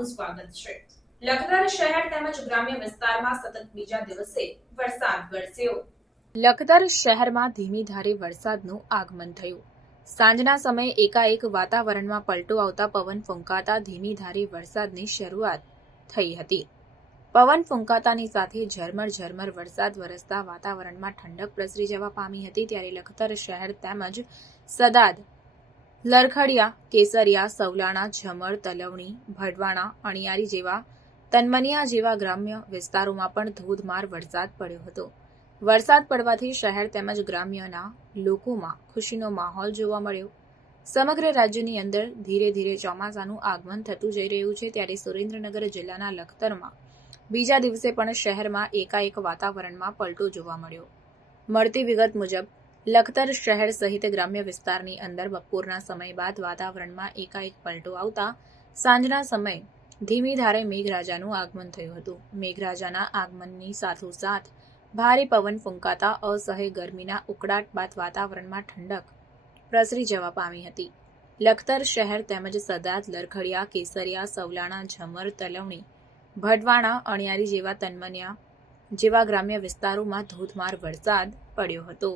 આપનું સ્વાગત છે। લખતર શહેર તેમજ ગ્રામ્ય વિસ્તારમાં સતત બીજા દિવસે વરસાદ વરસ્યો। લખતર શહેરમાં ધીમી ધારે વરસાદનું આગમન થયું। સાંજના સમયે એકાએક વાતાવરણમાં પલટો આવતા પવન ફૂંકાતા ધીમી ધારે વરસાદની શરૂઆત થઈ હતી। પવન ફૂંકાતાની સાથે ઝરમર વરસાદ વરસતા વાતાવરણમાં ઠંડક પ્રસરી જવા પામી હતી। ત્યારે લખતર શહેર તેમજ સદાદ, લરખડિયા, કેસરિયા, સવલાણા, ઝમર, તલવણી, ભડવાણા, અણિયારી જેવા તનમનિયા જેવા ગ્રામ્ય વિસ્તારોમાં પણ ધોધમાર વરસાદ પડ્યો હતો। વરસાદ પડવાથી શહેર તેમજ ગ્રામ્યના લોકોમાં ખુશીનો માહોલ જોવા મળ્યો। સમગ્ર રાજ્યની અંદર ધીરે ધીરે ચોમાસાનું આગમન થતું જઈ રહ્યું છે। ત્યારે સુરેન્દ્રનગર જિલ્લાના લખતરમાં બીજા દિવસે પણ શહેરમાં એકાએક વાતાવરણમાં પલટો જોવા મળ્યો। મળતી વિગત મુજબ લખતર શહેર સહિત ગ્રામ્ય વિસ્તારની અંદર બપોરના સમય બાદ વાતાવરણમાં એકાએક પલટો આવતા સાંજના સમયે ધીમી ધારે મેઘરાજાનું આગમન થયું હતું। મેઘરાજાના આગમનની સાથોસાથ ભારે પવન ફૂંકાતા અસહ્ય ગરમીના ઉકળાટ બાદ વાતાવરણમાં ઠંડક પ્રસરી જવા પામી હતી। લખતર શહેર તેમજ સદાદ, લરખડિયા, કેસરિયા, સવલાણા, ઝમર, તલવણી, ભડવાણા, અણિયારી જેવા તનમનિયા જેવા ગ્રામ્ય વિસ્તારોમાં ધોધમાર વરસાદ પડ્યો હતો।